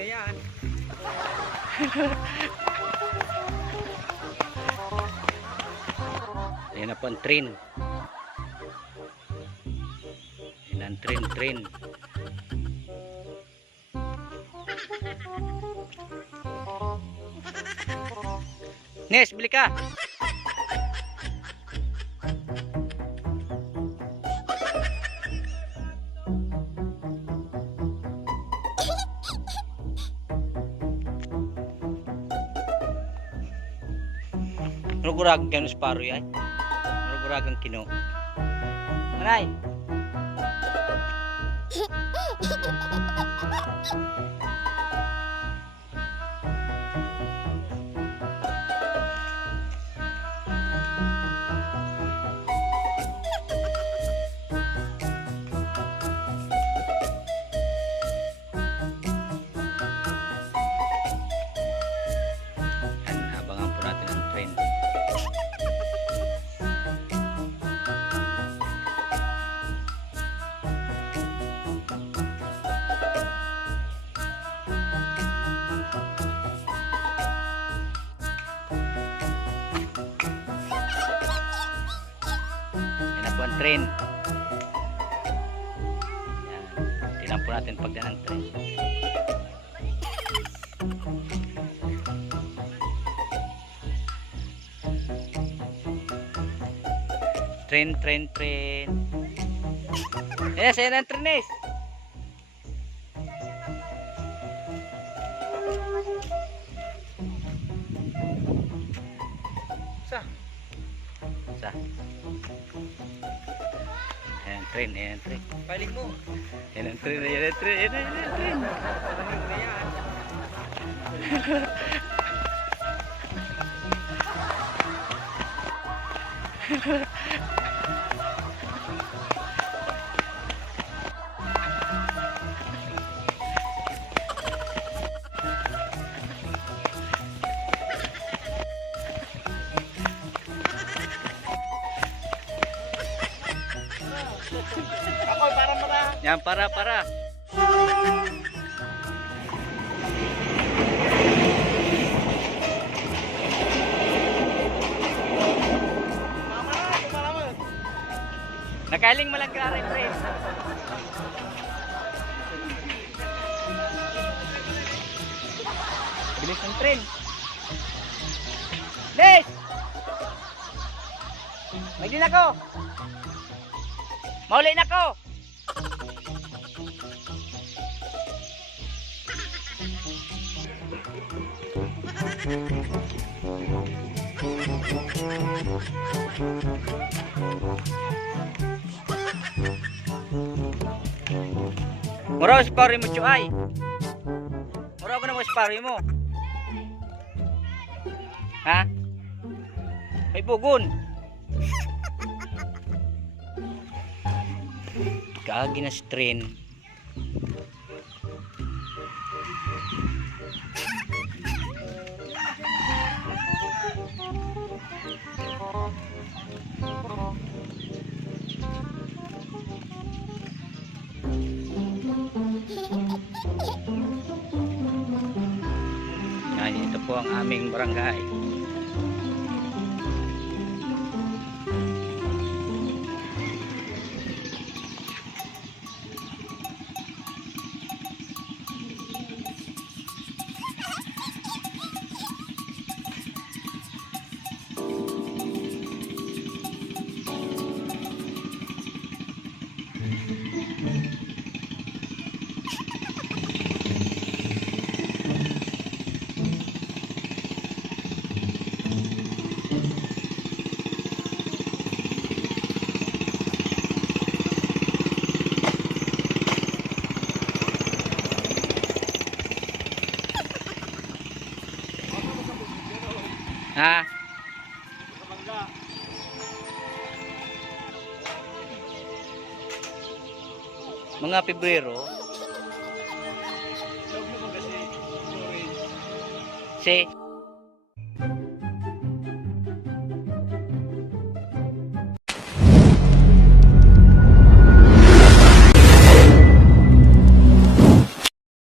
na yan. Ayan na po ang train. Ayan ang train. Nes, bili ka. Naguragang kano sparo yan. Naguragang kino. Manay. Abangan po natin ang train. Yan na po ang train. Yan. Tingnan po natin pagdaan ng train. Train. Yes, ayan ang train, Nes. Sa. Ayan ang train. Balik mo. Ayan ang train. Parang na yan. Ako para. Yan, para. Nakaling malagkarin, train. Bilis ng train. Nes! May din ako. Mauli na ko. Mura si pari mo cuy. Mura ko na mo si pari mo. Ha? May pugon. Kagi na si train. Yan, ito po ang aming barangay. Ha? Mga Pebrero. Si